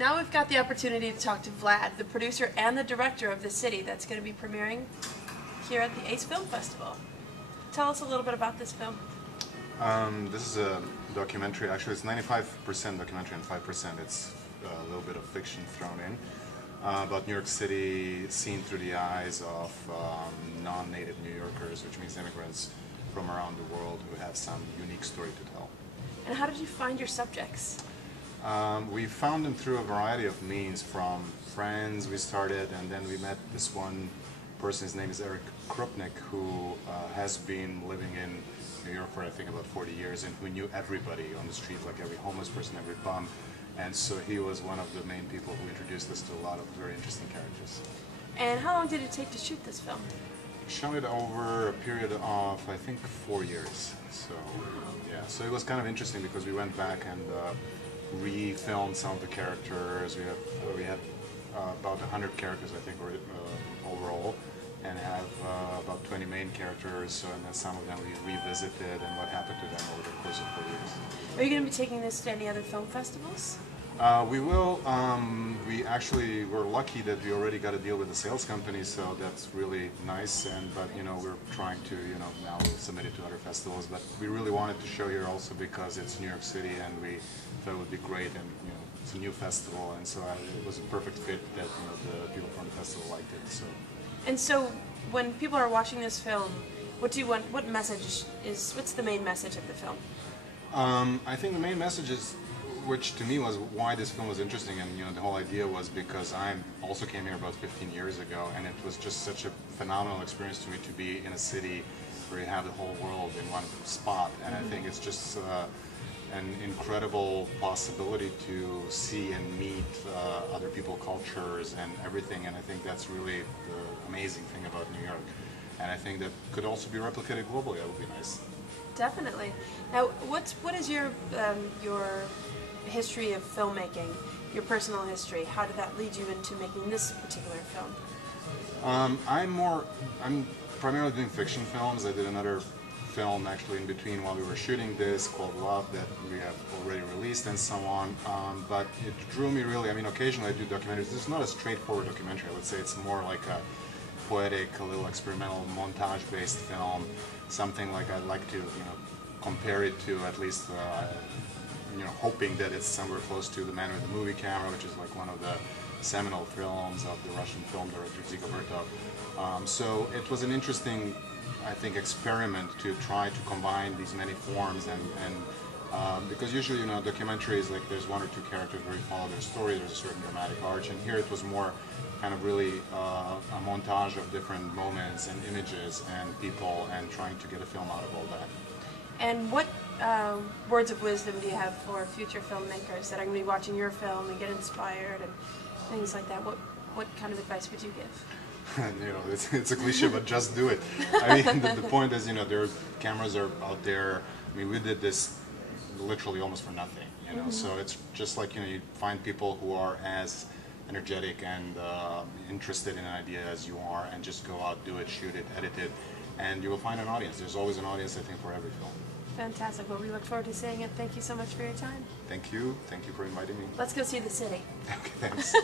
Now we've got the opportunity to talk to Vlad, the producer and the director of The City, that's going to be premiering here at the ACE Film Festival. Tell us a little bit about this film. This is a documentary. Actually, it's 95% documentary and 5% it's a little bit of fiction thrown in about New York City seen through the eyes of non-native New Yorkers, which means immigrants from around the world who have some unique story to tell. And how did you find your subjects? We found them through a variety of means, from friends we started, and then we met this one person. His name is Eric Krupnik, who has been living in New York for I think about 40 years and who knew everybody on the street, like every homeless person, every bum. And so he was one of the main people who introduced us to a lot of very interesting characters. And how long did it take to shoot this film? Shot it over a period of I think 4 years. So yeah, so it was kind of interesting because we went back and re-filmed some of the characters. We had about 100 characters I think overall, and have about 20 main characters. So, and then some of them we revisited and what happened to them over the course of 4 years. Are you going to be taking this to any other film festivals? We will. We actually were lucky that we already got a deal with the sales company, so that's really nice. But we're trying to now submit it to other festivals. But we really wanted to show here also because it's New York City, and we thought it would be great. And it's a new festival, and so it was a perfect fit that the people from the festival liked it. So. And so, when people are watching this film, what do you want? What message is? What's the main message of the film? I think the main message is, which to me was why this film was interesting, and the whole idea was because I also came here about 15 years ago, and it was just such a phenomenal experience to me to be in a city where you have the whole world in one spot, and I think it's just an incredible possibility to see and meet other people, cultures, and everything, and I think that's really the amazing thing about New York, and I think that could also be replicated globally. That would be nice. Definitely. Now, what is your history of filmmaking, your personal history? How did that lead you into making this particular film? I'm primarily doing fiction films. I did another film actually in between while we were shooting this called Love that we have already released and so on. But it drew me really, occasionally I do documentaries. This is not a straightforward documentary. I would say it's more like a poetic, a little experimental, montage-based film. Something like I'd like to, compare it to at least, hoping that it's somewhere close to The Man with the Movie Camera, which is like one of the seminal films of the Russian film director Zico Vertov. So it was an interesting, I think, experiment to try to combine these many forms and because usually, documentaries, like there's one or two characters where you follow their story, there's a certain dramatic arc, and here it was more kind of really a montage of different moments and images and people and trying to get a film out of all that. And what words of wisdom do you have for future filmmakers that are going to be watching your film and get inspired and things like that? What kind of advice would you give? It's a cliche, but just do it. I mean, the point is, cameras are out there. I mean, we did this literally almost for nothing, so it's just like, you find people who are as energetic and interested in an idea as you are, and just go out, do it, shoot it, edit it, and you will find an audience. There's always an audience, I think, for every film. Fantastic. Well, we look forward to seeing it. Thank you so much for your time. Thank you. Thank you for inviting me. Let's go see The City. Okay, thanks.